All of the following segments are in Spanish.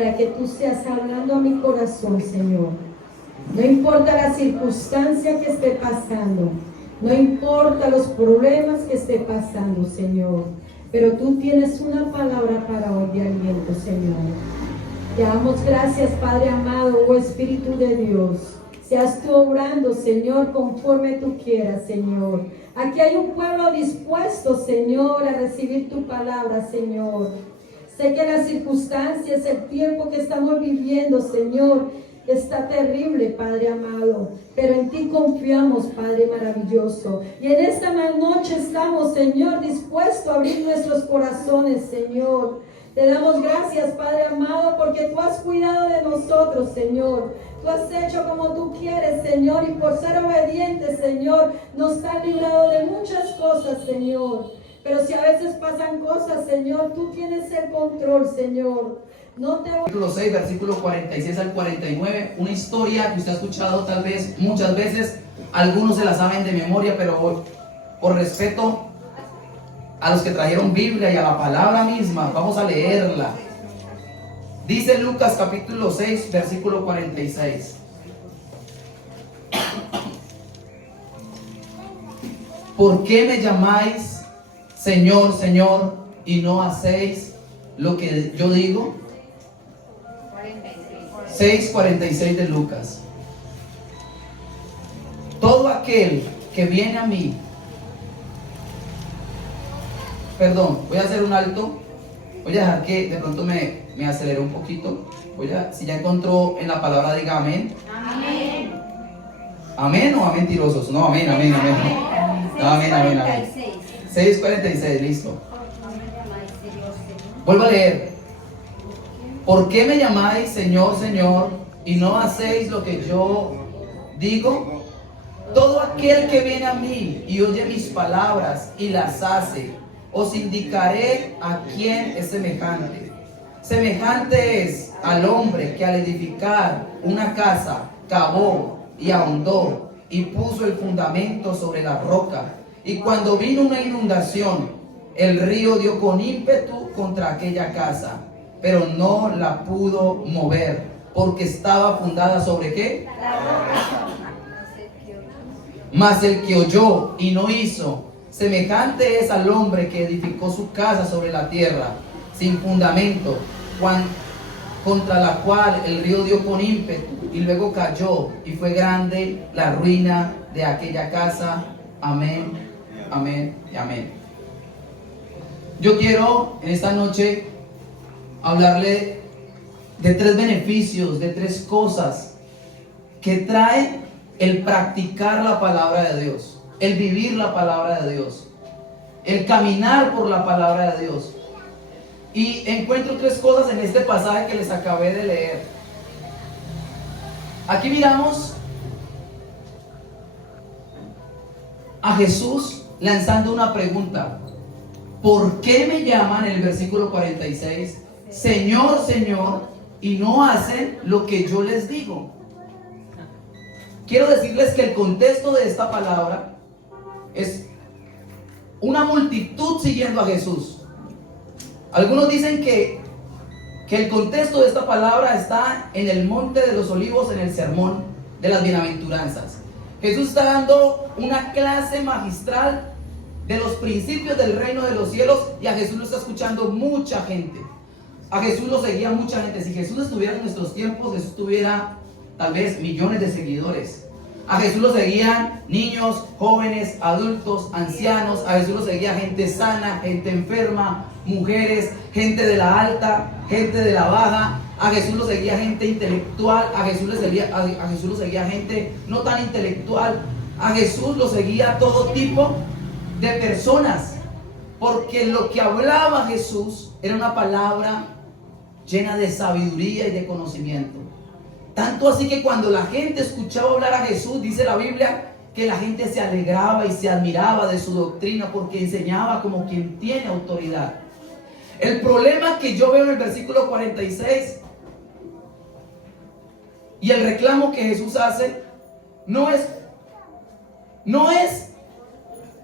para que tú seas hablando a mi corazón, Señor. No importa la circunstancia que esté pasando, no importa los problemas que esté pasando, Señor, pero tú tienes una palabra para hoy de aliento, Señor. Te damos gracias, Padre amado, oh Espíritu de Dios. Seas tú obrando, Señor, conforme tú quieras, Señor. Aquí hay un pueblo dispuesto, Señor, a recibir tu palabra, Señor. Sé que las circunstancias, el tiempo que estamos viviendo, Señor, está terrible, Padre amado, pero en ti confiamos, Padre maravilloso. Y en esta noche estamos, Señor, dispuestos a abrir nuestros corazones, Señor. Te damos gracias, Padre amado, porque tú has cuidado de nosotros, Señor. Tú has hecho como tú quieres, Señor, y por ser obedientes, Señor, nos has librado de muchas cosas, Señor. Pero si a veces pasan cosas, Señor, tú tienes el control, Señor. No te voy... Capítulo 6, versículo 46 al 49, una historia que usted ha escuchado tal vez muchas veces, algunos se la saben de memoria, pero por respeto a los que trajeron Biblia y a la palabra misma, vamos a leerla. Dice Lucas capítulo 6, versículo 46. ¿Por qué me llamáis Señor, Señor, y no hacéis lo que yo digo? 6:46 de Lucas. Todo aquel que viene a mí, perdón, voy a hacer un alto, voy a dejar que de pronto me acelere un poquito. Si ya encontró en la palabra, diga amén. Amén. Amén o a mentirosos. No, amén, amén, amén. No, amén, amén, amén. 6:46, listo. Vuelvo a leer. ¿Por qué me llamáis Señor, Señor, y no hacéis lo que yo digo? Todo aquel que viene a mí y oye mis palabras y las hace, os indicaré a quién es semejante. Semejante es al hombre que al edificar una casa cavó y ahondó y puso el fundamento sobre la roca. Y cuando vino una inundación, el río dio con ímpetu contra aquella casa, pero no la pudo mover, porque estaba fundada sobre ¿qué? La roca. Mas el que oyó y no hizo, semejante es al hombre que edificó su casa sobre la tierra, sin fundamento, contra la cual el río dio con ímpetu, y luego cayó, y fue grande la ruina de aquella casa. Amén, amén y amén. Yo quiero en esta noche hablarle de 3 beneficios, de 3 cosas que trae el practicar la palabra de Dios, el vivir la palabra de Dios, el caminar por la palabra de Dios. Y encuentro 3 cosas en este pasaje que les acabé de leer. Aquí miramos a Jesús lanzando una pregunta. ¿Por qué me llaman, en el versículo 46, Señor, Señor, y no hacen lo que yo les digo? Quiero decirles que el contexto de esta palabra es una multitud siguiendo a Jesús. Algunos dicen que el contexto de esta palabra está en el Monte de los Olivos, en el sermón de las bienaventuranzas. Jesús está dando una clase magistral de los principios del reino de los cielos, y a Jesús lo está escuchando mucha gente. A Jesús lo seguía mucha gente. Si Jesús estuviera en nuestros tiempos, Jesús tuviera tal vez millones de seguidores. A Jesús lo seguían niños, jóvenes, adultos, ancianos. A Jesús lo seguía gente sana, gente enferma, mujeres, gente de la alta, gente de la baja. A Jesús lo seguía gente intelectual. A Jesús lo seguía gente no tan intelectual. A Jesús lo seguía todo tipo de personas, porque lo que hablaba Jesús era una palabra llena de sabiduría y de conocimiento. Tanto así que cuando la gente escuchaba hablar a Jesús, dice la Biblia que la gente se alegraba y se admiraba de su doctrina, porque enseñaba como quien tiene autoridad. El problema que yo veo en el versículo 46 y el reclamo que Jesús hace no es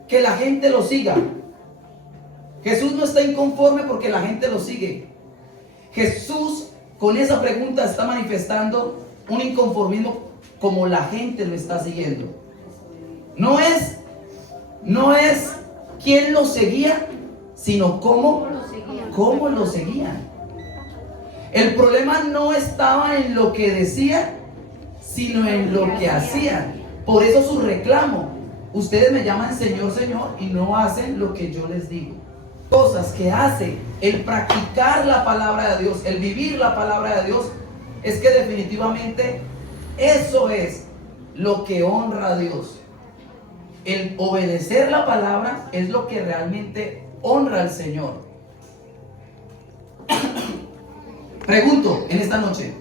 que la gente lo siga. Jesús no está inconforme porque la gente lo sigue. Jesús con esa pregunta está manifestando un inconformismo como la gente lo está siguiendo. No es quién lo seguía, sino cómo lo seguían. El problema no estaba en lo que decían, sino en lo que hacían. Por eso su reclamo: ustedes me llaman Señor, Señor, y no hacen lo que yo les digo. Cosas que hace el practicar la palabra de Dios, el vivir la palabra de Dios, es que definitivamente eso es lo que honra a Dios. El obedecer la palabra es lo que realmente honra al Señor. Pregunto en esta noche: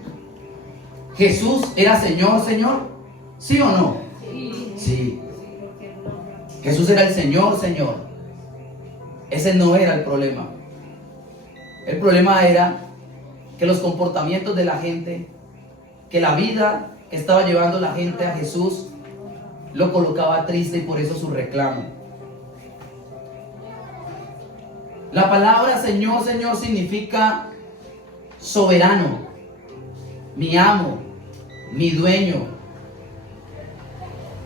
¿Jesús era Señor, Señor? ¿Sí o no? Sí. Jesús era el Señor, Señor. Ese no era el problema. El problema era que los comportamientos de la gente, que la vida que estaba llevando la gente a Jesús, lo colocaba triste, y por eso su reclamo. La palabra Señor, Señor significa soberano, mi amo, mi dueño,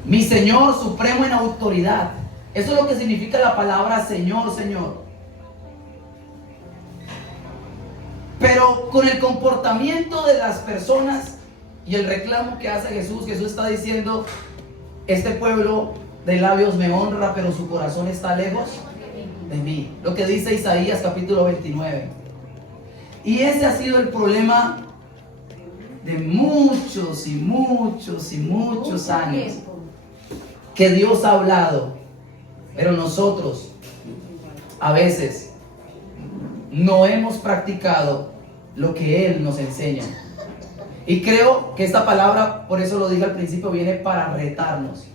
mi Señor supremo en autoridad. Eso es lo que significa la palabra Señor, Señor. Pero con el comportamiento de las personas y el reclamo que hace Jesús, Jesús está diciendo: este pueblo de labios me honra, pero su corazón está lejos de mí. Lo que dice Isaías capítulo 29. Y ese ha sido el problema de muchos y muchos y muchos años, que Dios ha hablado, pero nosotros a veces no hemos practicado lo que Él nos enseña. Y creo que esta palabra, por eso lo dije al principio, viene para retarnos.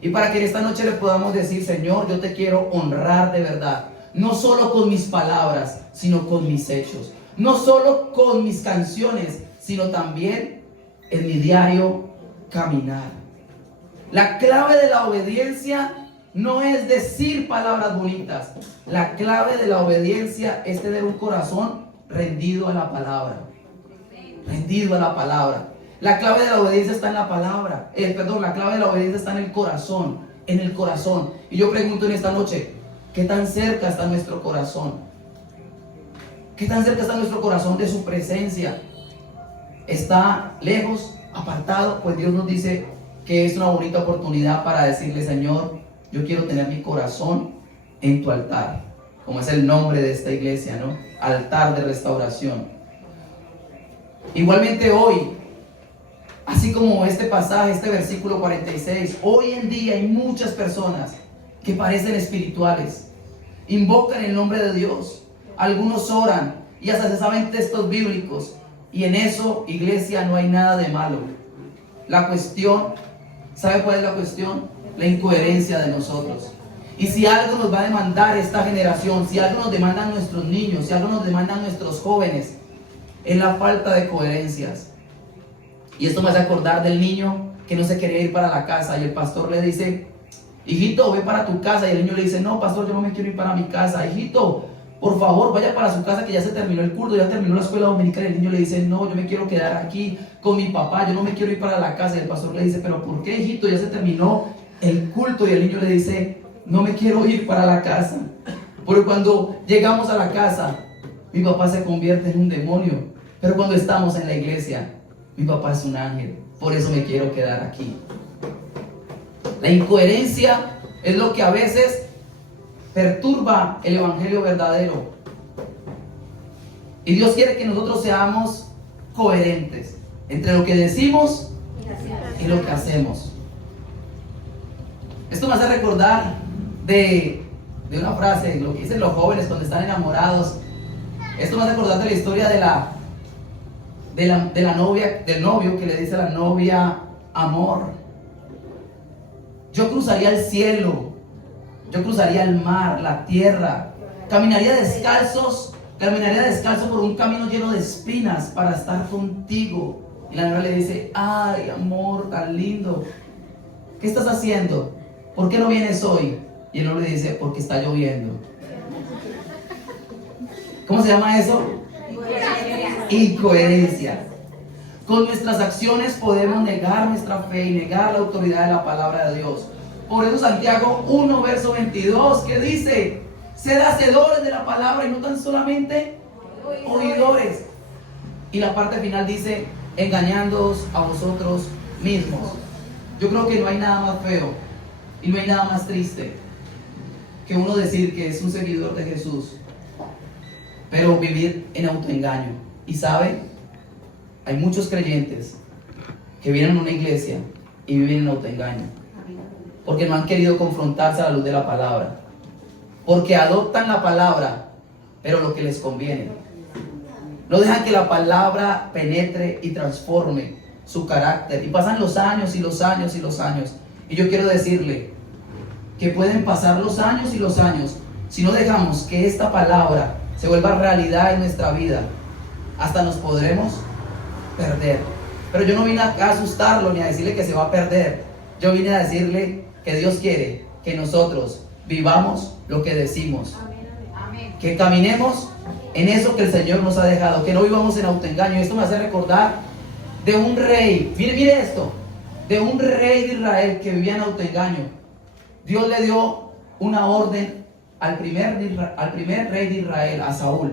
Y para que en esta noche le podamos decir: Señor, yo te quiero honrar de verdad. No solo con mis palabras, sino con mis hechos. No solo con mis canciones, sino también en mi diario caminar. La clave de la obediencia no es decir palabras bonitas. La clave de la obediencia es tener un corazón rendido a la palabra. Rendido a la palabra. La clave de la obediencia está en la palabra. La clave de la obediencia está en el corazón. En el corazón. Y yo pregunto en esta noche: ¿qué tan cerca está nuestro corazón? ¿Qué tan cerca está nuestro corazón de su presencia? ¿Está lejos, apartado? Pues Dios nos dice que es una bonita oportunidad para decirle: Señor, yo quiero tener mi corazón en tu altar, como es el nombre de esta iglesia, ¿no? Altar de restauración. Igualmente hoy, así como este pasaje, este versículo 46, hoy en día hay muchas personas que parecen espirituales, invocan el nombre de Dios, algunos oran y hasta se saben textos bíblicos, y en eso, iglesia, no hay nada de malo. La cuestión, ¿sabe cuál es la cuestión? La incoherencia de nosotros. Y si algo nos va a demandar esta generación, si algo nos demandan nuestros niños, si algo nos demandan nuestros jóvenes, es la falta de coherencias. Y esto me hace acordar del niño que no se quería ir para la casa, y el pastor le dice: hijito, ve para tu casa. Y el niño le dice: no, pastor, yo no me quiero ir para mi casa. Hijito, por favor, vaya para su casa, que ya se terminó el culto, ya terminó la escuela dominical. Y el niño le dice: no, yo me quiero quedar aquí con mi papá, yo no me quiero ir para la casa. Y el pastor le dice: pero ¿por qué, hijito? Ya se terminó el culto. Y el niño le dice: no me quiero ir para la casa, porque cuando llegamos a la casa, mi papá se convierte en un demonio, pero cuando estamos en la iglesia, mi papá es un ángel. Por eso me quiero quedar aquí. La incoherencia es lo que a veces perturba el evangelio verdadero. Y Dios quiere que nosotros seamos coherentes entre lo que decimos y lo que hacemos. Esto me hace recordar de una frase, lo que dicen los jóvenes cuando están enamorados. Esto me hace recordar de la historia de la novia, del novio que le dice a la novia: amor, yo cruzaría el cielo, yo cruzaría el mar, la tierra, caminaría descalzo por un camino lleno de espinas para estar contigo. Y la novia le dice: ay, amor, tan lindo, ¿qué estás haciendo? ¿Por qué no vienes hoy? Y el hombre le dice: porque está lloviendo. ¿Cómo se llama eso? incoherencia. Con nuestras acciones podemos negar nuestra fe y negar la autoridad de la palabra de Dios. Por eso Santiago 1, verso 22, que dice: sed hacedores de la palabra y no tan solamente oidores. Y la parte final dice: engañándoos a vosotros mismos. Yo creo que no hay nada más feo y no hay nada más triste que uno decir que es un seguidor de Jesús, pero vivir en autoengaño. Y sabe, hay muchos creyentes que vienen a una iglesia y viven en autoengaño, porque no han querido confrontarse a la luz de la palabra, porque adoptan la palabra, pero lo que les conviene. No dejan que la palabra penetre y transforme su carácter. Y pasan los años y los años y los años. Y yo quiero decirle que pueden pasar los años y los años si no dejamos que esta palabra se vuelva realidad en nuestra vida. Hasta nos podremos perder. Pero yo no vine a asustarlo ni a decirle que se va a perder. Yo vine a decirle que Dios quiere que nosotros vivamos lo que decimos. Que caminemos en eso que el Señor nos ha dejado, que no vivamos en autoengaño. Esto me hace recordar de un rey, mire esto, de un rey de Israel que vivía en autoengaño. Dios le dio una orden al primer rey de Israel, a Saúl.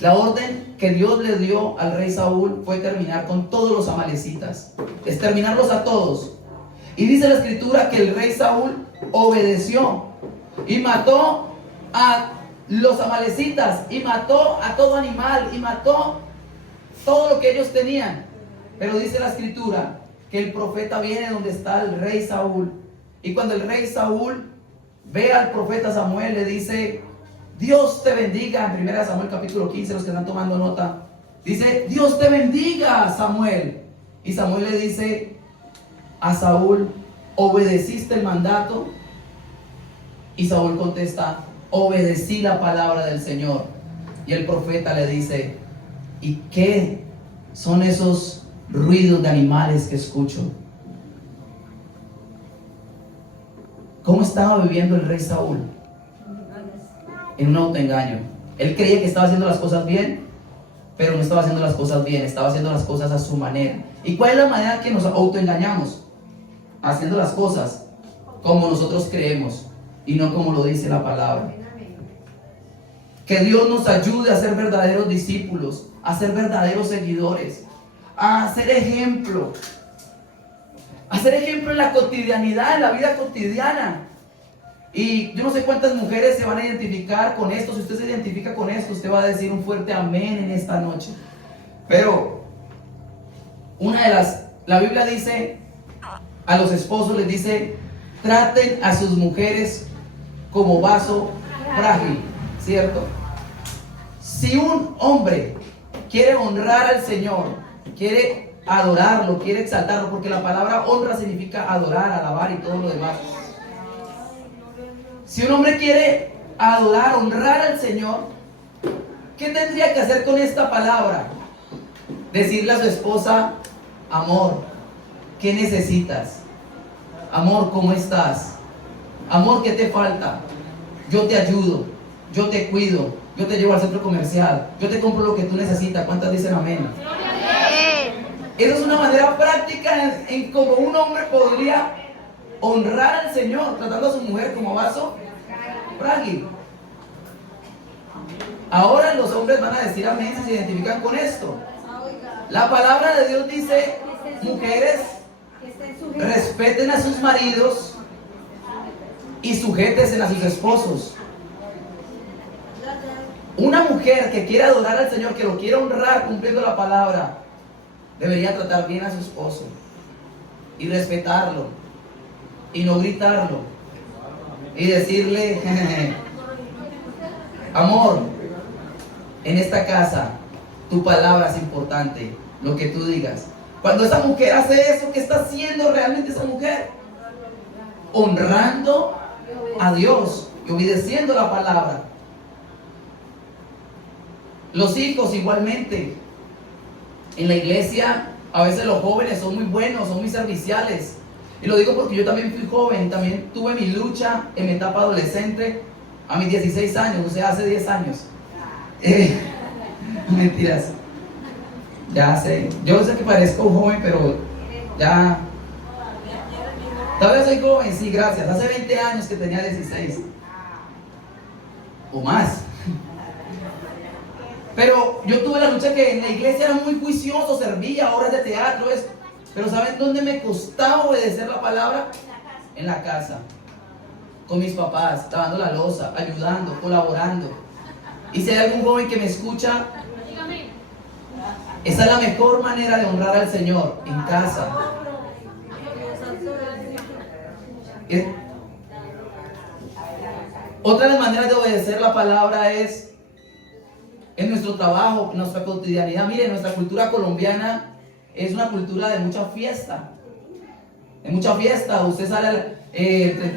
La orden que Dios le dio al rey Saúl fue terminar con todos los amalecitas, exterminarlos a todos. Y dice la escritura que el rey Saúl obedeció y mató a los amalecitas, y mató a todo animal, y mató todo lo que ellos tenían. Pero dice la escritura que el profeta viene donde está el rey Saúl, y cuando el rey Saúl ve al profeta Samuel, le dice: Dios te bendiga. En 1 Samuel capítulo 15, los que están tomando nota, dice: Dios te bendiga, Samuel. Y Samuel le dice a Saúl: ¿obedeciste el mandato? Y Saúl contesta: obedecí la palabra del Señor. Y el profeta le dice: ¿y qué son esos ruidos de animales que escucho? ¿Cómo estaba viviendo el rey Saúl? En un autoengaño. Él creía que estaba haciendo las cosas bien, pero no estaba haciendo las cosas bien, estaba haciendo las cosas a su manera. ¿Y cuál es la manera que nos autoengañamos? Haciendo las cosas como nosotros creemos y no como lo dice la palabra. Que Dios nos ayude a ser verdaderos discípulos, a ser verdaderos seguidores, a ser ejemplo en la cotidianidad, en la vida cotidiana. Y yo no sé cuántas mujeres se van a identificar con esto. Si usted se identifica con esto, usted va a decir un fuerte amén en esta noche. Pero la Biblia dice, a los esposos les dice: traten a sus mujeres como vaso frágil, ¿cierto? Si un hombre quiere honrar al Señor, quiere adorarlo, quiere exaltarlo, porque la palabra honra significa adorar, alabar y todo lo demás. Si un hombre quiere adorar, honrar al Señor, ¿qué tendría que hacer con esta palabra? Decirle a su esposa: amor, ¿qué necesitas? Amor, ¿cómo estás? Amor, ¿qué te falta? Yo te ayudo, yo te cuido, yo te llevo al centro comercial, yo te compro lo que tú necesitas. ¿Cuántas dicen amén? Esa es una manera práctica en cómo un hombre podría honrar al Señor, tratando a su mujer como vaso frágil. Ahora los hombres van a decir amén si se identifican con esto. La palabra de Dios dice: mujeres, respeten a sus maridos y sujétense a sus esposos. Una mujer que quiere adorar al Señor, que lo quiere honrar cumpliendo la palabra, debería tratar bien a su esposo y respetarlo y no gritarlo y decirle: amor, en esta casa tu palabra es importante, lo que tú digas. Cuando esa mujer hace eso, ¿qué está haciendo realmente esa mujer? Honrando a Dios y obedeciendo la palabra. Los hijos igualmente. En la iglesia a veces los jóvenes son muy buenos, son muy serviciales. Y lo digo porque yo también fui joven, también tuve mi lucha en mi etapa adolescente a mis 16 años, o sea, hace 10 años. Mentiras. Ya sé, yo sé que parezco joven, pero ya. Todavía soy joven, sí, gracias. Hace 20 años que tenía 16. O más. Pero yo tuve la lucha que en la iglesia era muy juicioso, servía, horas de teatro, eso. Pero ¿saben dónde me costaba obedecer la palabra? En la casa. Con mis papás, lavando la loza, ayudando, colaborando. Y si hay algún joven que me escucha, esa es la mejor manera de honrar al Señor, en casa. Otra de las maneras de obedecer la palabra es en nuestro trabajo, en nuestra cotidianidad. Miren, nuestra cultura colombiana es una cultura de mucha fiesta. De mucha fiesta. Usted sale,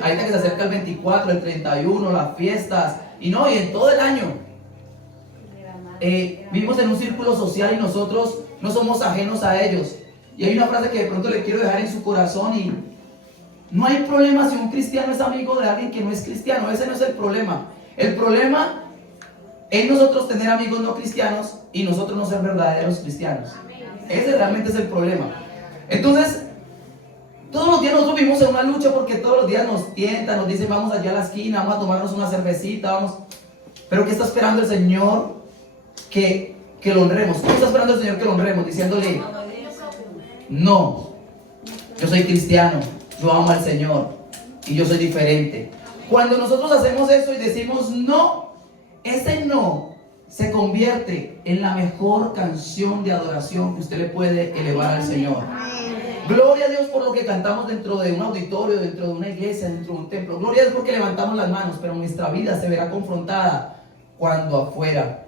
ahorita que se acerca el 24, el 31, las fiestas. Y en todo el año. Vivimos en un círculo social y nosotros no somos ajenos a ellos. Y hay una frase que de pronto le quiero dejar en su corazón y no hay problema si un cristiano es amigo de alguien que no es cristiano. Ese no es el problema. El problema es nosotros tener amigos no cristianos y nosotros no ser verdaderos cristianos. Ese realmente es el problema. Entonces, todos los días nosotros vivimos en una lucha porque todos los días nos tientan, nos dicen vamos allá a la esquina, vamos a tomarnos una cervecita, vamos. Pero ¿qué está esperando el Señor? Que lo honremos. ¿Cómo está esperando el Señor que lo honremos? Diciéndole, no, yo soy cristiano, yo amo al Señor y yo soy diferente. Cuando nosotros hacemos eso y decimos no, ese no se convierte en la mejor canción de adoración que usted le puede elevar al Señor. Gloria a Dios por lo que cantamos dentro de un auditorio, dentro de una iglesia, dentro de un templo. Gloria a Dios porque levantamos las manos, pero nuestra vida se verá confrontada cuando afuera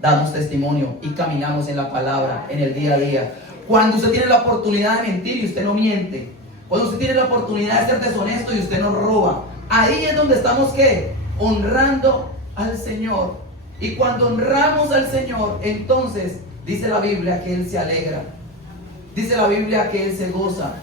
damos testimonio y caminamos en la palabra, en el día a día. Cuando usted tiene la oportunidad de mentir y usted no miente. Cuando usted tiene la oportunidad de ser deshonesto y usted no roba. Ahí es donde estamos, ¿qué? Honrando al Señor. Y cuando honramos al Señor, entonces dice la Biblia que Él se alegra. Dice la Biblia que Él se goza.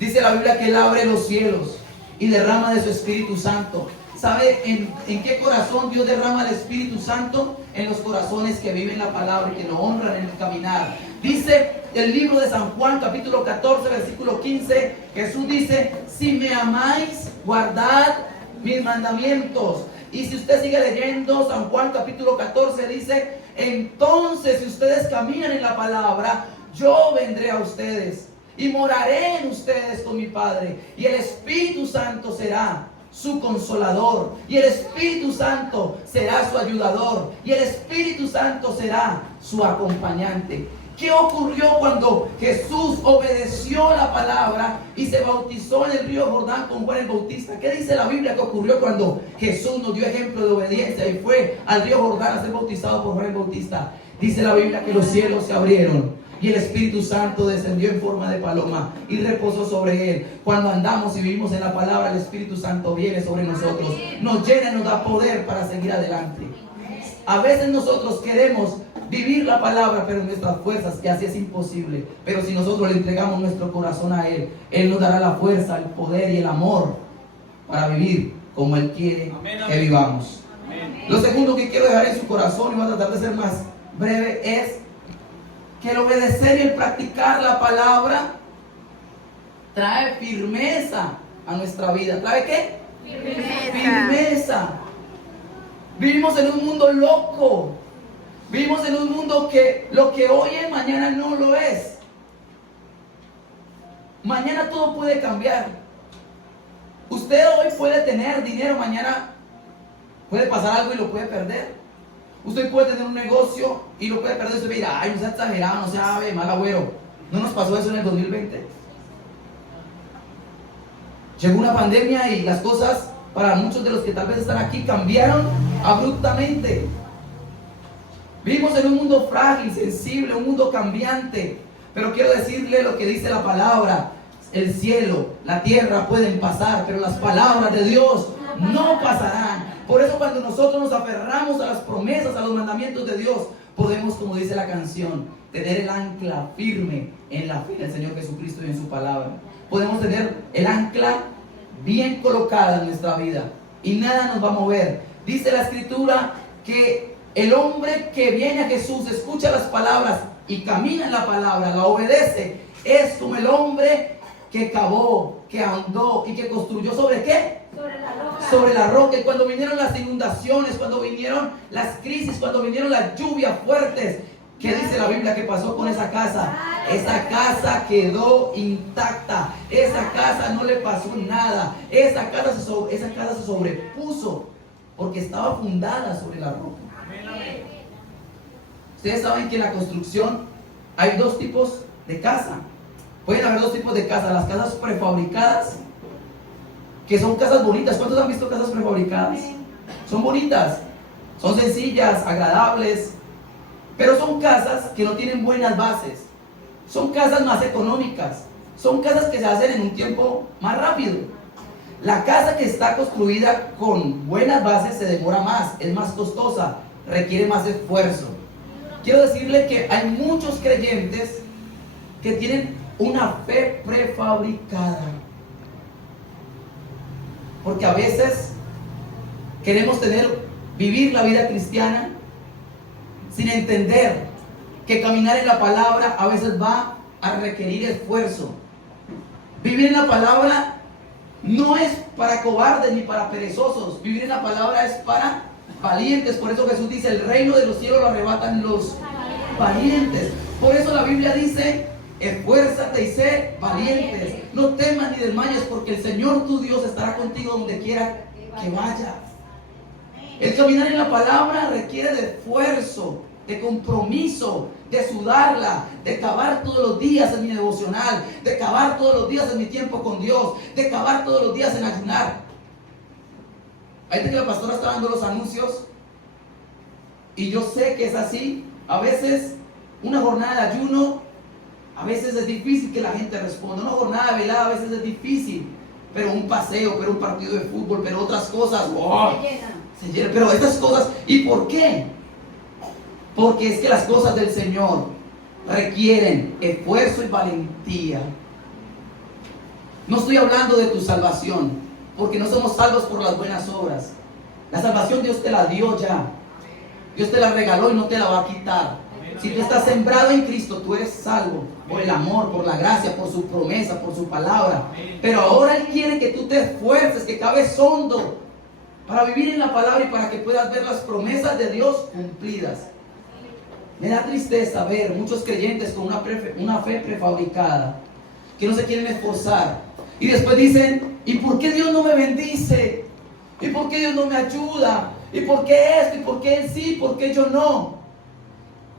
Dice la Biblia que Él abre los cielos y derrama de su Espíritu Santo. ¿Sabe en qué corazón Dios derrama el Espíritu Santo? En los corazones que viven la palabra y que lo honran en el caminar. Dice el libro de San Juan, capítulo 14, versículo 15. Jesús dice, si me amáis, guardad mis mandamientos. Y si usted sigue leyendo, San Juan capítulo 14 dice, entonces si ustedes caminan en la palabra, yo vendré a ustedes y moraré en ustedes con mi Padre. Y el Espíritu Santo será su consolador. Y el Espíritu Santo será su ayudador. Y el Espíritu Santo será su acompañante. ¿Qué ocurrió cuando Jesús obedeció la palabra y se bautizó en el río Jordán con Juan el Bautista? ¿Qué dice la Biblia que ocurrió cuando Jesús nos dio ejemplo de obediencia y fue al río Jordán a ser bautizado por Juan el Bautista? Dice la Biblia que los cielos se abrieron y el Espíritu Santo descendió en forma de paloma y reposó sobre él. Cuando andamos y vivimos en la palabra, el Espíritu Santo viene sobre nosotros, nos llena y nos da poder para seguir adelante. A veces nosotros queremos vivir la palabra, pero en nuestras fuerzas, que así es imposible. Pero si nosotros le entregamos nuestro corazón a Él, Él nos dará la fuerza, el poder y el amor para vivir como Él quiere que vivamos. Lo segundo que quiero dejar en su corazón, y voy a tratar de ser más breve, es que el obedecer y el practicar la palabra trae firmeza a nuestra vida. ¿Trae qué? Firmeza. Vivimos en un mundo loco. Vivimos en un mundo que lo que hoy es, mañana no lo es. Mañana todo puede cambiar. Usted hoy puede tener dinero, mañana puede pasar algo y lo puede perder. Usted puede tener un negocio y lo puede perder. Usted dirá, ay, no sea exagerado, no sea ave, mal agüero. ¿No nos pasó eso en el 2020? Llegó una pandemia y las cosas para muchos de los que tal vez están aquí cambiaron abruptamente. Vivimos en un mundo frágil, sensible, un mundo cambiante. Pero quiero decirle lo que dice la palabra. El cielo, la tierra pueden pasar, pero las palabras de Dios no pasarán. Por eso cuando nosotros nos aferramos a las promesas, a los mandamientos de Dios, podemos, como dice la canción, tener el ancla firme en la fe del Señor Jesucristo y en su palabra. Podemos tener el ancla bien colocada en nuestra vida y nada nos va a mover. Dice la Escritura que El hombre que viene a Jesús, escucha las palabras y camina en la palabra, la obedece, es como el hombre que cavó, que andó y que construyó ¿sobre qué? Sobre la roca. Sobre la roca. Y cuando vinieron las inundaciones, cuando vinieron las crisis, cuando vinieron las lluvias fuertes, ¿qué dice la Biblia que pasó con esa casa? Esa casa quedó intacta. Esa casa no le pasó nada. Esa casa se sobrepuso porque estaba fundada sobre la roca. Ustedes saben que en la construcción hay dos tipos de casa. Pueden haber dos tipos de casa. Las casas prefabricadas, que son casas bonitas. ¿Cuántos han visto casas prefabricadas? Son bonitas, son sencillas, agradables, pero son casas que no tienen buenas bases. Son casas más económicas. Son casas que se hacen en un tiempo más rápido. La casa que está construida con buenas bases se demora más, es más costosa, requiere más esfuerzo. Quiero decirle que hay muchos creyentes que tienen una fe prefabricada. Porque a veces queremos vivir la vida cristiana sin entender que caminar en la palabra a veces va a requerir esfuerzo. Vivir en la palabra no es para cobardes ni para perezosos. Vivir en la palabra es para valientes. Por eso Jesús dice: el reino de los cielos lo arrebatan los valientes. Por eso la Biblia dice: esfuérzate y sé valientes. No temas ni desmayes, porque el Señor tu Dios estará contigo donde quiera que vayas. El caminar en la palabra requiere de esfuerzo, de compromiso, de sudarla, de cavar todos los días en mi devocional, de cavar todos los días en mi tiempo con Dios, de cavar todos los días en ayunar. Ahí que la pastora está dando los anuncios y yo sé que es así. A veces una jornada de ayuno, a veces es difícil que la gente responda. Una jornada de velada a veces es difícil, pero un paseo, pero un partido de fútbol, pero otras cosas, ¡oh!, se llena. Pero estas cosas, ¿y por qué? Porque es que las cosas del Señor requieren esfuerzo y valentía. No estoy hablando de tu salvación, porque no somos salvos por las buenas obras. La salvación Dios te la dio ya. Dios te la regaló y no te la va a quitar. Si tú estás sembrado en Cristo, tú eres salvo por el amor, por la gracia, por su promesa, por su palabra. Pero ahora Él quiere que tú te esfuerces, que caves hondo para vivir en la palabra y para que puedas ver las promesas de Dios cumplidas. Me da tristeza ver muchos creyentes con una fe prefabricada, que no se quieren esforzar. Y después dicen: ¿y por qué Dios no me bendice? ¿Y por qué Dios no me ayuda? ¿Y por qué esto? ¿Y por qué Él sí? ¿Por qué yo no?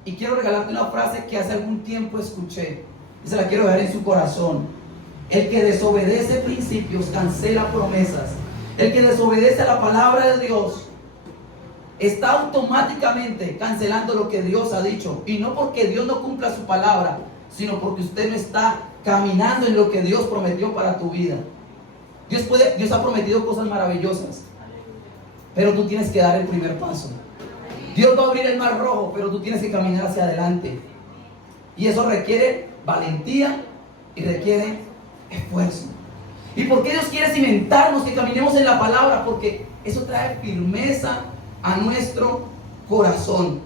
Y quiero regalarte una frase que hace algún tiempo escuché, y se la quiero dejar en su corazón. El que desobedece principios cancela promesas. El que desobedece a la palabra de Dios está automáticamente cancelando lo que Dios ha dicho. Y no porque Dios no cumpla su palabra, sino porque usted no está caminando en lo que Dios prometió para tu vida. Dios ha prometido cosas maravillosas, pero tú tienes que dar el primer paso. Dios va a abrir el mar rojo, pero tú tienes que caminar hacia adelante. Y eso requiere valentía y requiere esfuerzo. ¿Y por qué Dios quiere cimentarnos, que caminemos en la palabra? Porque eso trae firmeza a nuestro corazón.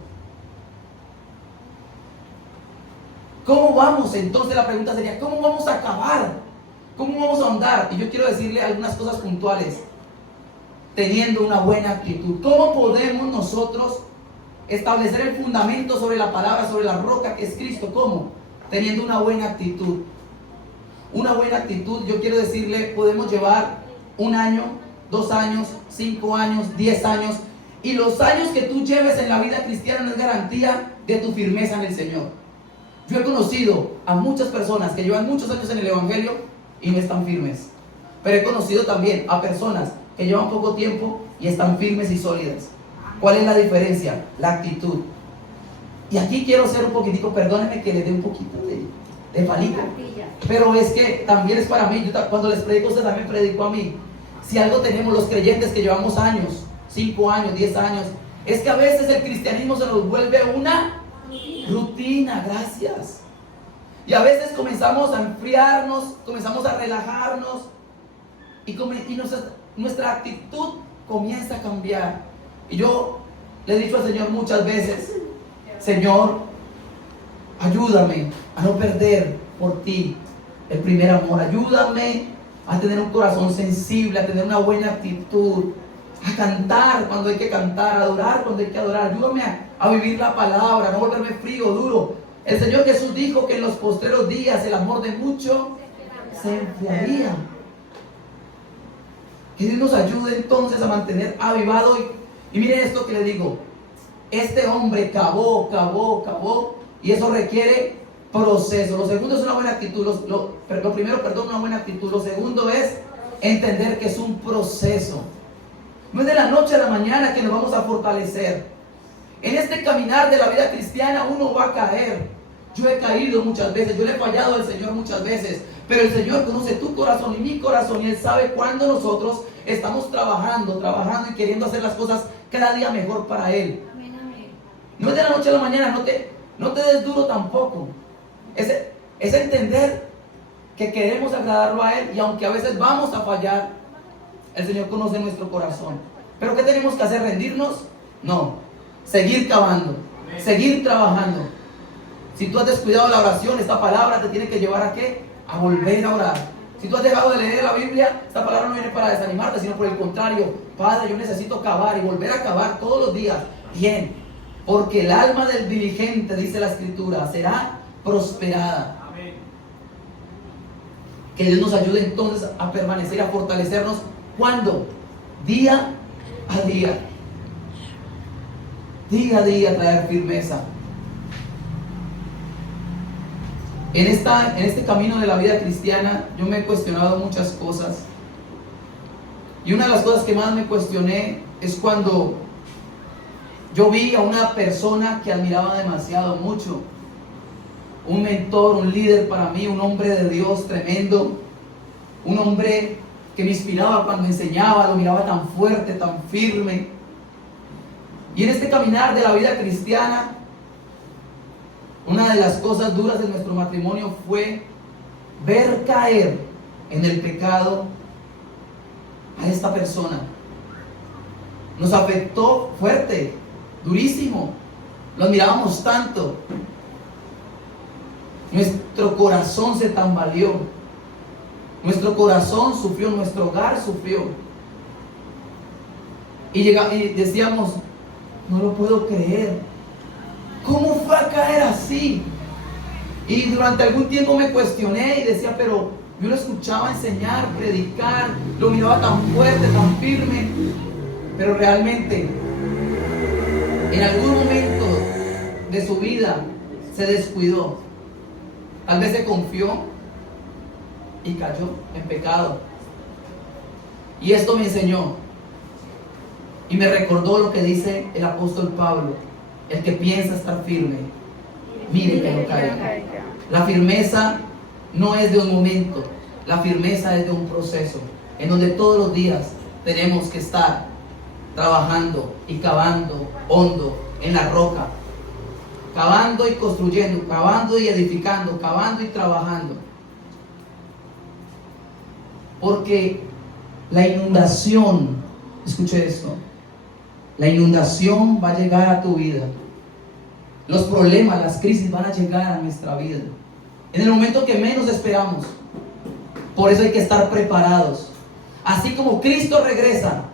¿Cómo vamos? Entonces la pregunta sería: ¿cómo vamos a acabar? ¿Cómo vamos a andar? Y yo quiero decirle algunas cosas puntuales. Teniendo una buena actitud. ¿Cómo podemos nosotros establecer el fundamento sobre la palabra, sobre la roca que es Cristo? ¿Cómo? Teniendo una buena actitud. Una buena actitud, yo quiero decirle, podemos llevar 1 año, 2 años, 5 años, 10 años. Y los años que tú lleves en la vida cristiana no es garantía de tu firmeza en el Señor. Yo he conocido a muchas personas que llevan muchos años en el Evangelio y no están firmes. Pero he conocido también a personas que llevan poco tiempo y están firmes y sólidas. ¿Cuál es la diferencia? La actitud. Y aquí quiero ser un poquitico, perdónenme que le dé un poquito de palito, pero es que también es para mí. Yo, cuando les predico, usted también predicó a mí. Si algo tenemos los creyentes que llevamos años, 5 años, 10 años, es que a veces el cristianismo se nos vuelve una rutina. Gracias. Y a veces comenzamos a enfriarnos, comenzamos a relajarnos y nuestra actitud comienza a cambiar. Y yo Le he dicho al Señor muchas veces, Señor, ayúdame a no perder por ti el primer amor. Ayúdame a tener un corazón sensible, a tener una buena actitud, a cantar cuando hay que cantar, a adorar cuando hay que adorar. Ayúdame a vivir la palabra, a no volverme frío, duro. El Señor Jesús dijo que en los postreros días el amor de muchos se enfriaría. Que Dios nos ayude entonces a mantener avivado. Y miren esto que le digo. Este hombre cavó, y eso requiere proceso. Lo segundo es una buena actitud. Lo primero, una buena actitud. Lo segundo es entender que es un proceso. No es de la noche a la mañana que nos vamos a fortalecer. En este caminar de la vida cristiana uno va a caer. Yo he caído muchas veces, yo le he fallado al Señor muchas veces, pero el Señor conoce tu corazón y mi corazón, y Él sabe cuándo nosotros estamos trabajando y queriendo hacer las cosas cada día mejor para Él. No es de la noche a la mañana, no te des duro tampoco. Es entender que queremos agradarlo a Él, y aunque a veces vamos a fallar, el Señor conoce nuestro corazón. ¿Pero qué tenemos que hacer? ¿Rendirnos? No. Seguir cavando, seguir trabajando. Si tú has descuidado la oración, esta palabra te tiene que llevar ¿a qué? A volver a orar. Si tú has dejado de leer la Biblia, esta palabra no viene para desanimarte, sino por el contrario. Padre, yo necesito cavar y volver a cavar todos los días. Bien, porque el alma del diligente, dice la Escritura, será prosperada. Amén. Que Dios nos ayude entonces a permanecer y a fortalecernos. ¿Cuándo? Día a día. Día a día traer firmeza. En este camino de la vida cristiana yo me he cuestionado muchas cosas. Y una de las cosas que más me cuestioné es cuando yo vi a una persona que admiraba demasiado mucho. Un mentor, un líder para mí, un hombre de Dios tremendo. Un hombre que me inspiraba cuando enseñaba, lo miraba tan fuerte, tan firme. Y en este caminar de la vida cristiana, una de las cosas duras de nuestro matrimonio fue ver caer en el pecado a esta persona. Nos afectó fuerte, durísimo. Lo admirábamos tanto. Nuestro corazón se tambaleó. Nuestro corazón sufrió, nuestro hogar sufrió. Y decíamos, no lo puedo creer. ¿Cómo fue a caer así? Y durante algún tiempo me cuestioné y decía, pero yo lo escuchaba enseñar, predicar, lo miraba tan fuerte, tan firme, pero realmente en algún momento de su vida se descuidó. Tal vez se confió y cayó en pecado. Y esto me enseñó y me recordó lo que dice el apóstol Pablo: el que piensa estar firme, mire que no caiga. La firmeza no es de un momento, la firmeza es de un proceso, en donde todos los días tenemos que estar trabajando y cavando hondo en la roca, cavando y construyendo, cavando y edificando, cavando y trabajando. Porque la inundación, escuche esto, la inundación va a llegar a tu vida. Los problemas, las crisis van a llegar a nuestra vida en el momento que menos esperamos. Por eso hay que estar preparados. Así como Cristo regresa,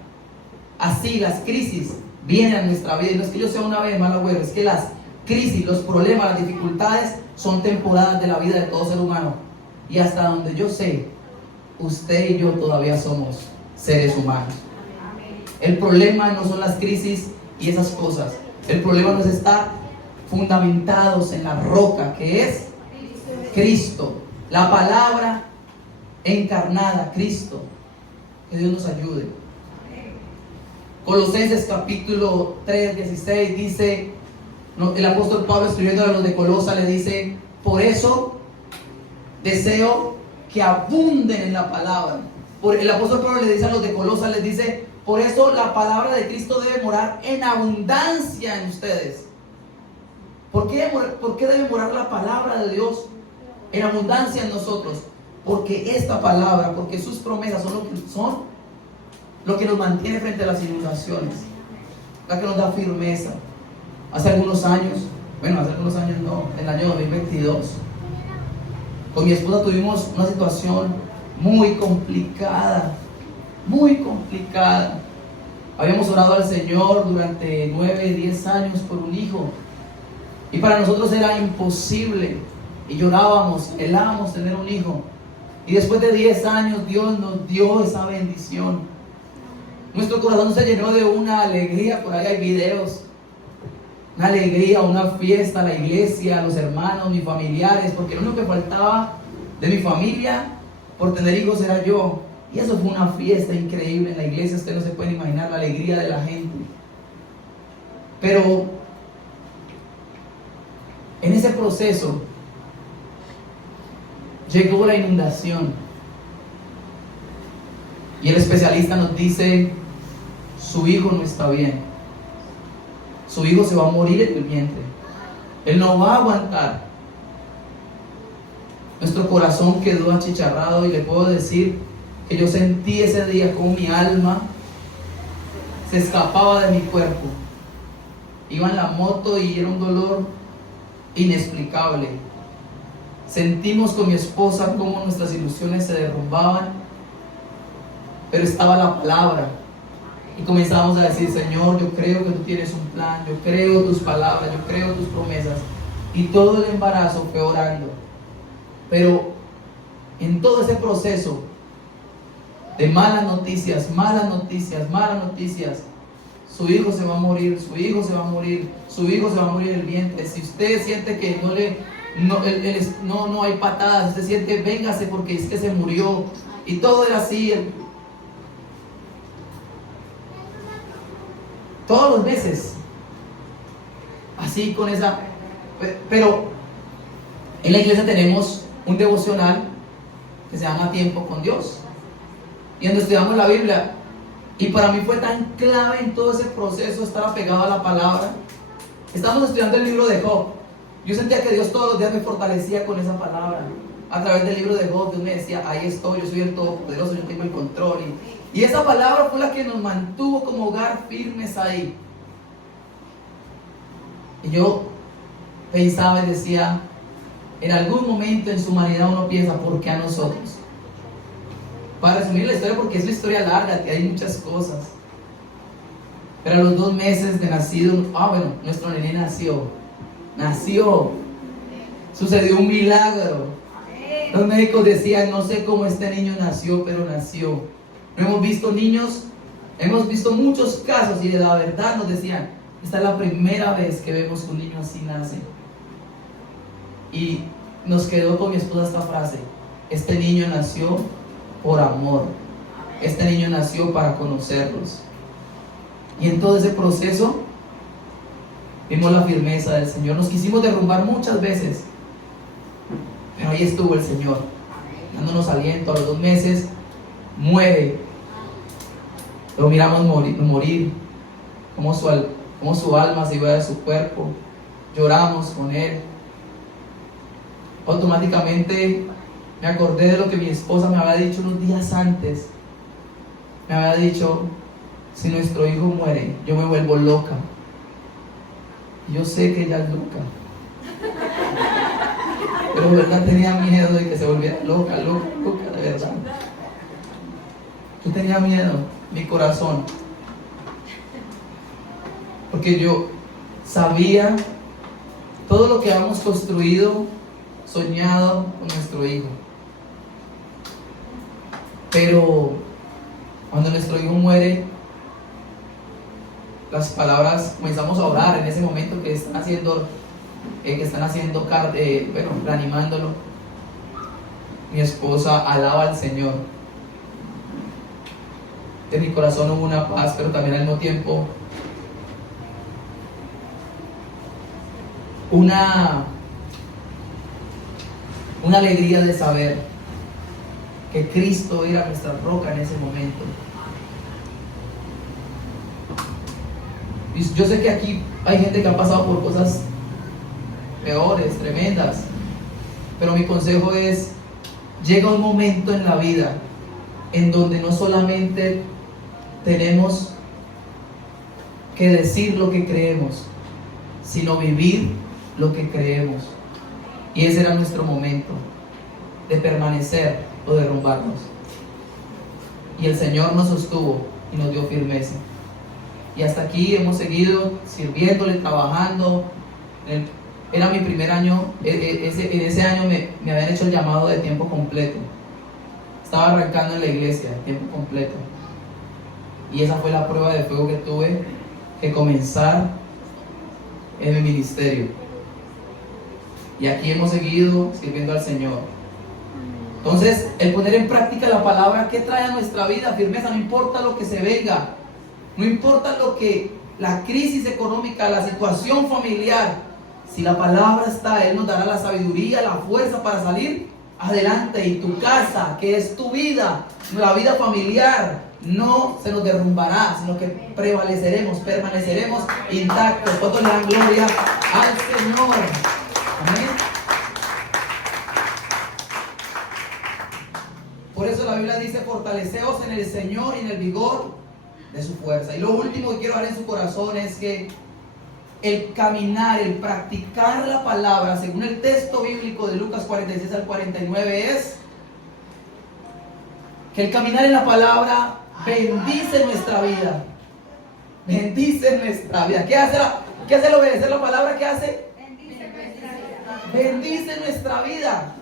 así las crisis vienen a nuestra vida. Y no es que yo sea una vez mala güey, es que las crisis, los problemas, las dificultades son temporadas de la vida de todo ser humano. Y hasta donde yo sé, usted y yo todavía somos seres humanos. El problema no son las crisis y esas cosas. El problema no es estar fundamentados en la roca que es Cristo, la palabra encarnada, Cristo. Que Dios nos ayude. Colosenses capítulo 3, 16 dice, el apóstol Pablo escribiendo a los de Colosa le dice: por eso deseo que abunden en la palabra. El apóstol Pablo le dice a los de Colosa, les dice: por eso la palabra de Cristo debe morar en abundancia en ustedes. ¿Por qué debe morar la palabra de Dios en abundancia en nosotros? Porque esta palabra, porque sus promesas son lo que nos mantiene frente a las inundaciones. la que nos da firmeza. Hace algunos años no, en el año 2022, con mi esposa tuvimos una situación muy complicada, muy complicada. Habíamos orado al Señor durante 9, 10 años por un hijo, y para nosotros era imposible, y llorábamos, anhelábamos tener un hijo, y después de 10 años Dios nos dio esa bendición. Nuestro corazón se llenó de una alegría. Por ahí hay videos, una alegría, una fiesta, la iglesia, los hermanos, mis familiares, porque lo único que faltaba de mi familia por tener hijos era yo. Y eso fue una fiesta increíble en la iglesia. Usted no se puede imaginar la alegría de la gente. Pero en ese proceso llegó la inundación, y el especialista nos dice: su hijo no está bien, su hijo se va a morir en el vientre, él no va a aguantar. Nuestro corazón quedó achicharrado, y le puedo decir que yo sentí ese día como mi alma se escapaba de mi cuerpo. Iba en la moto y era un dolor inexplicable. Sentimos con mi esposa cómo nuestras ilusiones se derrumbaban, pero estaba la palabra, y comenzamos a decir: Señor, yo creo que tú tienes un plan, yo creo tus palabras, yo creo tus promesas. Y todo el embarazo fue orando. Pero en todo ese proceso de malas noticias, su hijo se va a morir, su hijo se va a morir, su hijo se va a morir en el vientre. Si usted siente que no hay patadas, usted siente: véngase porque es que se murió. Y todo era así. Todos los meses así, con esa. Pero en la iglesia tenemos un devocional que se llama Tiempo con Dios, y donde estudiamos la Biblia. Y para mí fue tan clave en todo ese proceso estar apegado a la palabra. Estamos estudiando el libro de Job. Yo sentía que Dios todos los días me fortalecía con esa palabra. A través del libro de Job, Dios me decía: ahí estoy, yo soy el Todopoderoso, yo tengo el control. Y esa palabra fue la que nos mantuvo como hogar firmes ahí. Y yo pensaba y decía: en algún momento en su humanidad uno piensa: ¿por qué a nosotros? Para resumir la historia, porque es una historia larga, que hay muchas cosas. Pero a los 2 meses de nacido, nuestro nene nació. Sucedió un milagro. Los médicos decían: no sé cómo este niño nació, pero nació. No hemos visto niños, hemos visto muchos casos, y de la verdad nos decían: esta es la primera vez que vemos que un niño así nace. Y nos quedó con mi esposa esta frase: este niño nació por amor, este niño nació para conocerlos. Y en todo ese proceso vimos la firmeza del Señor. Nos quisimos derrumbar muchas veces, pero ahí estuvo el Señor, dándonos aliento. A los 2 meses muere. Lo miramos morir, como su alma se iba de su cuerpo. Lloramos con él. Automáticamente me acordé de lo que mi esposa me había dicho unos días antes. Me había dicho: si nuestro hijo muere, yo me vuelvo loca. Yo sé que ella es loca, pero de verdad tenía miedo de que se volviera loca, de verdad. Yo tenía miedo, mi corazón, porque yo sabía todo lo que habíamos construido, soñado con nuestro hijo. Pero cuando nuestro hijo muere, las palabras, comenzamos a orar en ese momento que están haciendo reanimándolo. Mi esposa alaba al Señor. En mi corazón hubo una paz, pero también al mismo tiempo una alegría de saber que Cristo era nuestra roca en ese momento. Y yo sé que aquí hay gente que ha pasado por cosas peores, tremendas, pero mi consejo es: llega un momento en la vida en donde no solamente tenemos que decir lo que creemos, sino vivir lo que creemos. Y ese era nuestro momento de permanecer o derrumbarnos. Y el Señor nos sostuvo y nos dio firmeza. Y hasta aquí hemos seguido sirviéndole, trabajando. Era mi primer año. En ese año me habían hecho el llamado de tiempo completo. Estaba arrancando en la iglesia, tiempo completo. Y esa fue la prueba de fuego que tuve que comenzar en mi ministerio. Y aquí hemos seguido sirviendo al Señor. Entonces, el poner en práctica la palabra, ¿qué trae a nuestra vida? Firmeza, no importa lo que se venga, no importa lo que la crisis económica, la situación familiar, si la palabra está, Él nos dará la sabiduría, la fuerza para salir adelante. Y tu casa, que es tu vida, la vida familiar, no se nos derrumbará, sino que prevaleceremos, permaneceremos intactos. Todos le dan gloria al Señor. Amén. Por eso la Biblia dice: fortaleceos en el Señor y en el vigor de su fuerza. Y lo último que quiero dar en su corazón es que el caminar, el practicar la palabra, según el texto bíblico de Lucas 46 al 49, es que el caminar en la palabra bendice nuestra vida. Bendice nuestra vida. ¿Qué hace el obedecer la palabra? ¿Qué hace? Bendice nuestra vida.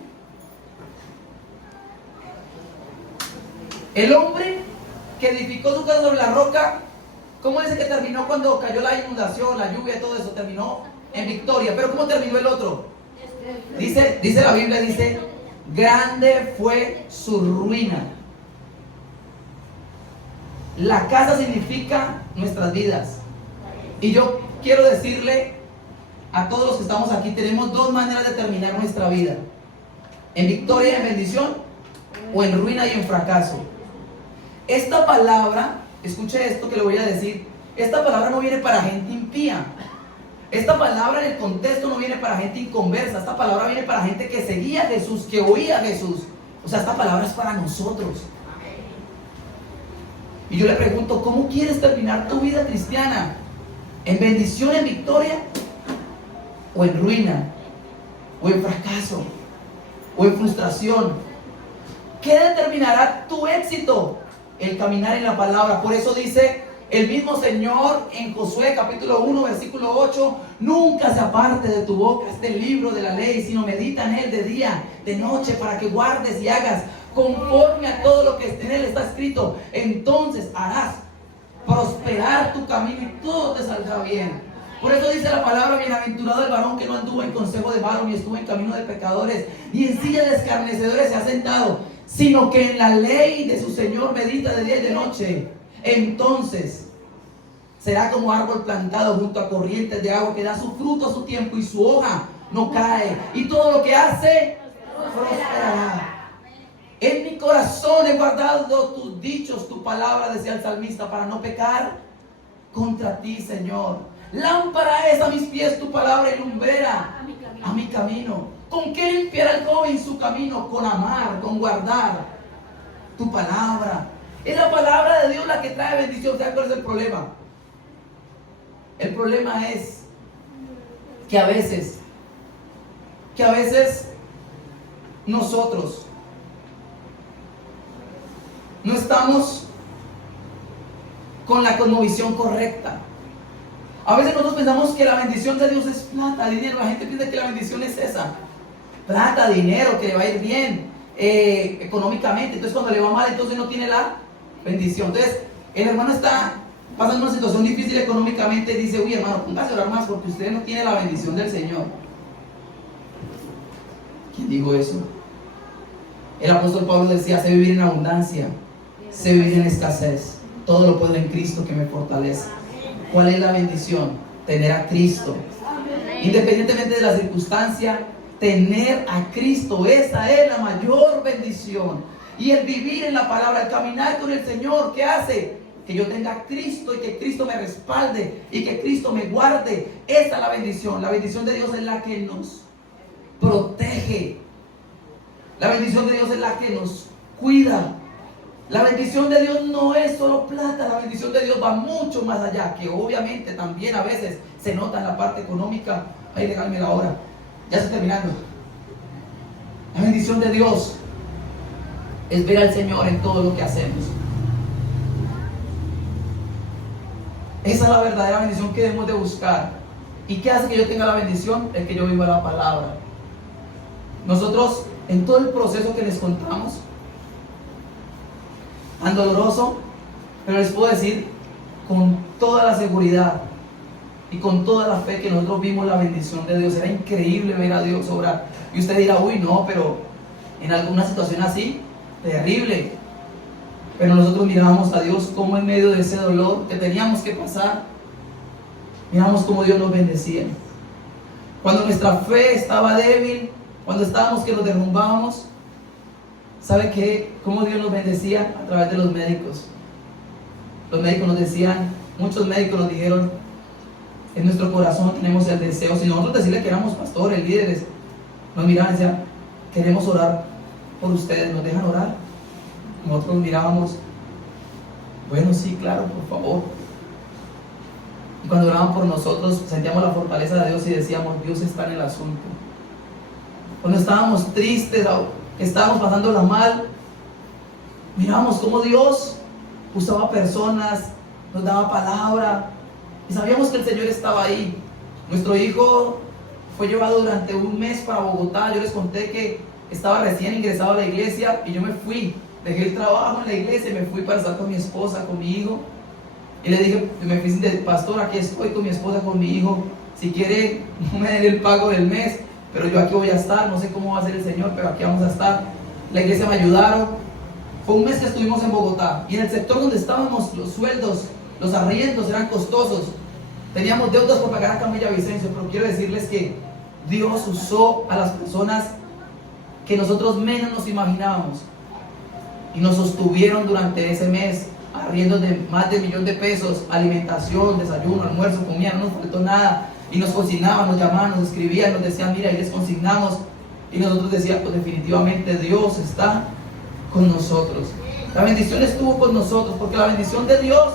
El hombre que edificó su casa sobre la roca, ¿cómo dice que terminó cuando cayó la inundación, la lluvia y todo eso? Terminó en victoria. Pero ¿cómo terminó el otro? Dice la Biblia, dice: grande fue su ruina. La casa significa nuestras vidas. Y yo quiero decirle a todos los que estamos aquí, tenemos dos maneras de terminar nuestra vida: en victoria y en bendición, o en ruina y en fracaso. Esta palabra, escuche esto que le voy a decir, esta palabra no viene para gente impía. Esta palabra en el contexto no viene para gente inconversa. Esta palabra viene para gente que seguía a Jesús, que oía a Jesús. O sea, esta palabra es para nosotros. Y yo le pregunto, ¿cómo quieres terminar tu vida cristiana? ¿En bendición, en victoria? ¿O en ruina? ¿O en fracaso? ¿O en frustración? ¿Qué determinará tu éxito? El caminar en la palabra. Por eso dice el mismo Señor en Josué capítulo 1 versículo 8: nunca se aparte de tu boca este libro de la ley, sino medita en él de día, de noche, para que guardes y hagas conforme a todo lo que en él está escrito. Entonces harás prosperar tu camino y todo te saldrá bien. Por eso dice la palabra: bienaventurado el varón que no anduvo en consejo de malos, ni estuvo en camino de pecadores, ni en silla de escarnecedores se ha sentado, sino que en la ley de su Señor medita de día y de noche. Entonces será como árbol plantado junto a corrientes de agua, que da su fruto a su tiempo y su hoja no cae, y todo lo que hace prosperará. En mi corazón he guardado tus dichos, tu palabra, decía el salmista, para no pecar contra ti, Señor. Lámpara es a mis pies tu palabra y lumbrera a mi camino. ¿Con qué limpiará el joven su camino? Con amar, con guardar tu palabra. Es la palabra de Dios la que trae bendición. ¿Sabes cuál es el problema? El problema es que a veces nosotros no estamos con la cosmovisión correcta. A veces nosotros pensamos que la bendición de Dios es plata, dinero. La gente piensa que la bendición es esa: plata, dinero, que le va a ir bien económicamente. Entonces cuando le va mal, entonces no tiene la bendición. Entonces el hermano está pasando una situación difícil económicamente y dice: uy, hermano, póngase a orar más porque usted no tiene la bendición del Señor. ¿Quién dijo eso? El apóstol Pablo decía: sé vivir en abundancia, sé vivir en escasez. Todo lo puedo en Cristo que me fortalece. ¿Cuál es la bendición? Tener a Cristo. Independientemente de la circunstancia, tener a Cristo, esa es la mayor bendición. Y el vivir en la palabra, el caminar con el Señor, ¿qué hace? Que yo tenga a Cristo y que Cristo me respalde y que Cristo me guarde. Esta es la bendición. La bendición de Dios es la que nos protege. La bendición de Dios es la que nos cuida. La bendición de Dios no es solo plata, la bendición de Dios va mucho más allá, que obviamente también a veces se nota en la parte económica. Ay, déjame la hora, ya estoy terminando. La bendición de Dios es ver al Señor en todo lo que hacemos. Esa es la verdadera bendición que debemos de buscar. ¿Y qué hace que yo tenga la bendición? Es que yo viva la palabra. Nosotros, en todo el proceso que les contamos, tan doloroso, pero les puedo decir con toda la seguridad y con toda la fe que nosotros vimos la bendición de Dios. Era increíble ver a Dios obrar. Y usted dirá, uy, no, pero en alguna situación así, terrible. Pero nosotros mirábamos a Dios como en medio de ese dolor que teníamos que pasar, miramos cómo Dios nos bendecía. Cuando nuestra fe estaba débil, cuando estábamos que nos derrumbábamos, ¿sabe qué? Cómo Dios nos bendecía a través de los médicos. Los médicos nos decían, muchos médicos nos dijeron, en nuestro corazón tenemos el deseo, si nosotros decirle que éramos pastores, líderes, nos miraban y decían, queremos orar por ustedes, ¿nos dejan orar? Nosotros mirábamos, bueno, sí, claro, por favor. Y cuando oraban por nosotros, sentíamos la fortaleza de Dios y decíamos, Dios está en el asunto. Cuando estábamos tristes, que estábamos pasándola mal, mirábamos cómo Dios usaba personas, nos daba palabra, y sabíamos que el Señor estaba ahí. Nuestro hijo fue llevado durante un mes para Bogotá. Yo les conté que estaba recién ingresado a la iglesia y yo me fui. Dejé el trabajo en la iglesia y me fui para estar con mi esposa, con mi hijo. Y le dije, me fui de pastor, aquí estoy con mi esposa, con mi hijo. Si quiere, no me den el pago del mes, pero yo aquí voy a estar. No sé cómo va a ser el Señor, pero aquí vamos a estar. La iglesia me ayudaron. Fue un mes que estuvimos en Bogotá. Y en el sector donde estábamos, los sueldos, los arriendos eran costosos. Teníamos deudas por pagar acá en Villavicencio, pero quiero decirles que Dios usó a las personas que nosotros menos nos imaginábamos. Y nos sostuvieron durante ese mes, arriendos de más de 1 millón de pesos, alimentación, desayuno, almuerzo, comida, no nos faltó nada. Y nos consignaban, nos llamaban, nos escribían, nos decían, mira, ahí les consignamos. Y nosotros decíamos, pues definitivamente Dios está con nosotros. La bendición estuvo con nosotros, porque la bendición de Dios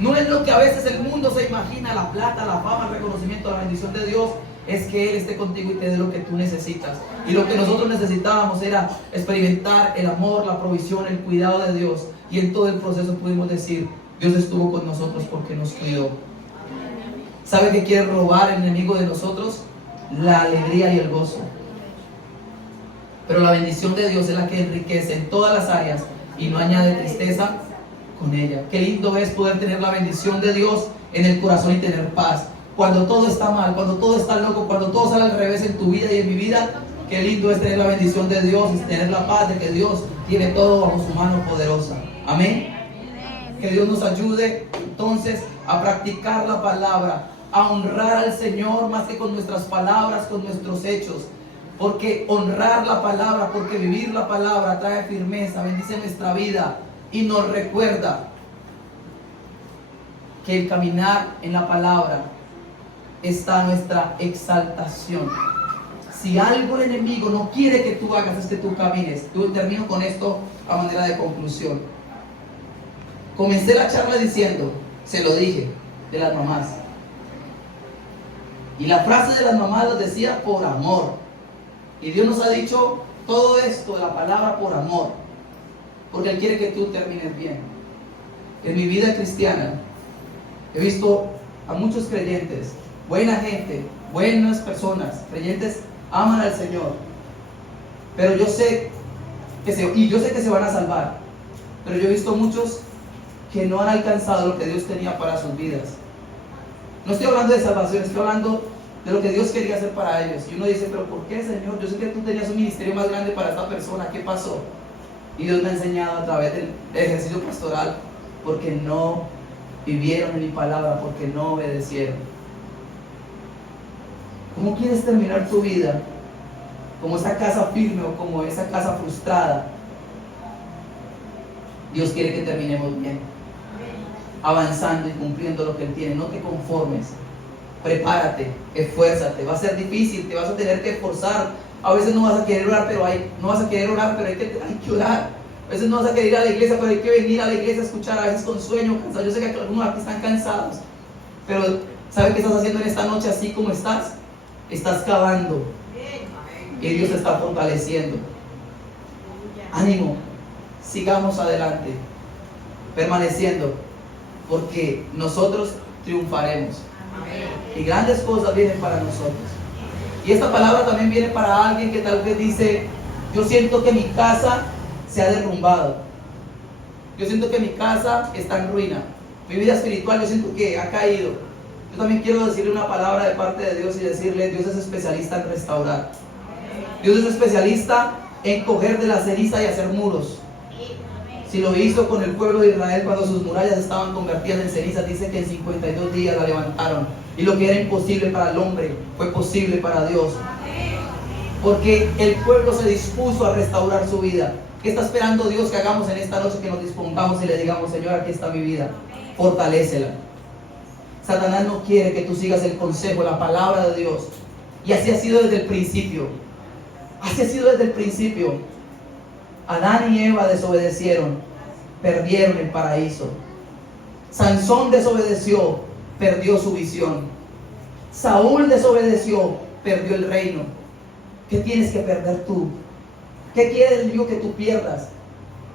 no es lo que a veces el mundo se imagina, la plata, la fama, el reconocimiento. La bendición de Dios es que Él esté contigo y te dé lo que tú necesitas. Y lo que nosotros necesitábamos era experimentar el amor, la provisión, el cuidado de Dios. Y en todo el proceso pudimos decir, Dios estuvo con nosotros porque nos cuidó. ¿Sabe qué quiere robar el enemigo de nosotros? La alegría y el gozo. Pero la bendición de Dios es la que enriquece en todas las áreas y no añade tristeza con ella. Qué lindo es poder tener la bendición de Dios en el corazón y tener paz. Cuando todo está mal, cuando todo está loco, cuando todo sale al revés en tu vida y en mi vida, qué lindo es tener la bendición de Dios y tener la paz de que Dios tiene todo bajo su mano poderosa. Amén. Que Dios nos ayude entonces a practicar la palabra, a honrar al Señor más que con nuestras palabras, con nuestros hechos. Porque honrar la palabra, porque vivir la palabra trae firmeza, bendice nuestra vida y nos recuerda que el caminar en la palabra está nuestra exaltación. Si algo el enemigo no quiere que tú hagas es que tú camines. Yo termino con esto a manera de conclusión. Comencé la charla diciendo, se lo dije, de las mamás. Y la frase de las mamás lo decía por amor. Y Dios nos ha dicho todo esto de la palabra por amor. Porque Él quiere que tú termines bien. En mi vida cristiana he visto a muchos creyentes, buena gente, buenas personas, creyentes aman al Señor. Pero yo sé que se van a salvar. Pero yo he visto muchos que no han alcanzado lo que Dios tenía para sus vidas. No estoy hablando de salvación, estoy hablando de lo que Dios quería hacer para ellos. Y uno dice, pero ¿por qué, Señor? Yo sé que tú tenías un ministerio más grande para esta persona, ¿qué pasó? Y Dios me ha enseñado a través del ejercicio pastoral, porque no vivieron en mi palabra, porque no obedecieron. ¿Cómo quieres terminar tu vida? ¿Como esa casa firme o como esa casa frustrada? Dios quiere que terminemos bien, avanzando y cumpliendo lo que Él tiene. No te conformes, prepárate, esfuérzate. Va a ser difícil, te vas a tener que esforzar. A veces no vas a querer orar, pero hay que orar. veces no vas a querer ir a la iglesia, pero hay que venir a la iglesia a escuchar, a veces con sueño, cansado. Yo sé que algunos aquí están cansados, pero ¿sabes qué estás haciendo en esta noche así como estás? Estás cavando y Dios te está fortaleciendo. Ánimo, sigamos adelante, permaneciendo, porque nosotros triunfaremos y grandes cosas vienen para nosotros. Y esta palabra también viene para alguien que tal vez dice: yo siento que mi casa se ha derrumbado, yo siento que mi casa está en ruina, mi vida espiritual yo siento que ha caído. Yo también quiero decirle una palabra de parte de Dios y decirle: Dios es especialista en restaurar. Dios es especialista en coger de la ceniza y hacer muros. Si lo hizo con el pueblo de Israel cuando sus murallas estaban convertidas en cenizas, dice que en 52 días la levantaron. Y lo que era imposible para el hombre fue posible para Dios. Porque el pueblo se dispuso a restaurar su vida. ¿Qué está esperando Dios que hagamos en esta noche? Que nos dispongamos y le digamos: Señor, aquí está mi vida, fortalécela. Satanás no quiere que tú sigas el consejo, la palabra de Dios. Y así ha sido desde el principio. Así ha sido desde el principio. Adán y Eva desobedecieron, perdieron el paraíso. Sansón desobedeció, perdió su visión. Saúl desobedeció, perdió el reino. ¿Qué tienes que perder tú? ¿Qué quiere el enemigo que tú pierdas?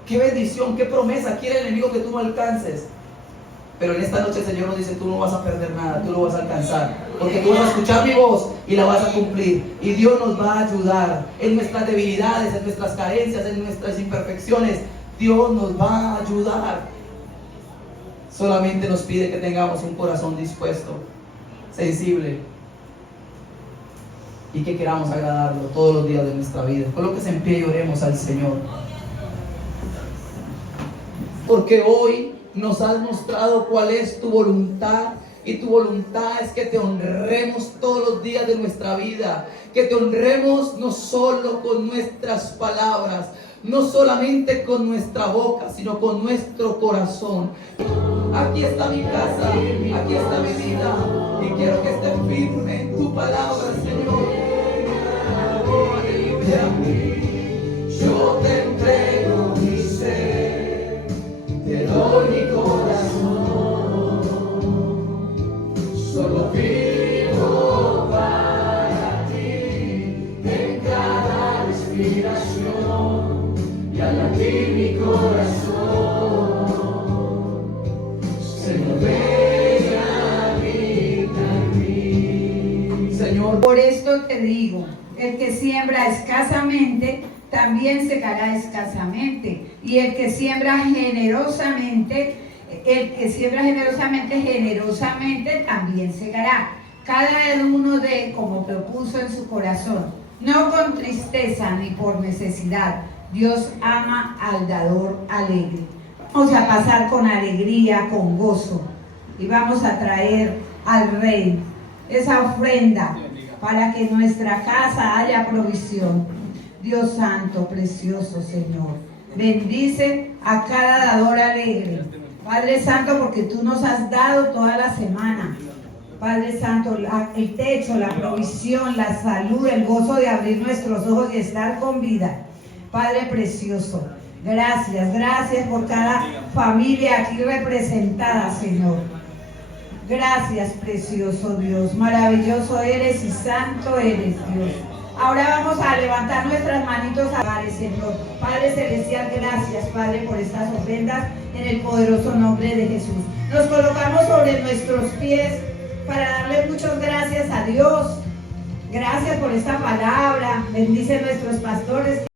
¿Qué bendición, qué promesa quiere el enemigo que tú no alcances? Pero en esta noche el Señor nos dice: tú no vas a perder nada, tú lo vas a alcanzar, porque tú vas a escuchar mi voz y la vas a cumplir. Y Dios nos va a ayudar en nuestras debilidades, en nuestras carencias, en nuestras imperfecciones. Dios nos va a ayudar. Solamente nos pide que tengamos un corazón dispuesto, sensible, y que queramos agradarlo todos los días de nuestra vida. Colóquese en pie y oremos al Señor. Porque hoy nos has mostrado cuál es tu voluntad, y tu voluntad es que te honremos todos los días de nuestra vida, que te honremos no solo con nuestras palabras, no solamente con nuestra boca, sino con nuestro corazón. Aquí está mi casa, aquí está mi vida, y quiero que esté firme en tu palabra, Señor. Oh, aleluya. Yo te entrego mi ser, te doy mi corazón, solo vivo para ti, en cada respiración, y al latir mi corazón, Señor, ven a mí. Señor, por esto te digo, el que siembra escasamente, también segará escasamente, y el que siembra generosamente, generosamente también segará. Cada uno de como propuso en su corazón, no con tristeza ni por necesidad. Dios ama al dador alegre. Vamos a pasar con alegría, con gozo, y vamos a traer al Rey esa ofrenda para que en nuestra casa haya provisión. Dios santo, precioso Señor, bendice a cada dador alegre. Padre santo, porque tú nos has dado toda la semana. Padre santo, el techo, la provisión, la salud, el gozo de abrir nuestros ojos y estar con vida. Padre precioso, gracias, gracias por cada familia aquí representada, Señor. Gracias, precioso Dios, maravilloso eres y santo eres, Dios. Ahora vamos a levantar nuestras manitos a Padre, Señor. Padre celestial, gracias, Padre, por estas ofrendas en el poderoso nombre de Jesús. Nos colocamos sobre nuestros pies para darle muchas gracias a Dios. Gracias por esta palabra. Bendice a nuestros pastores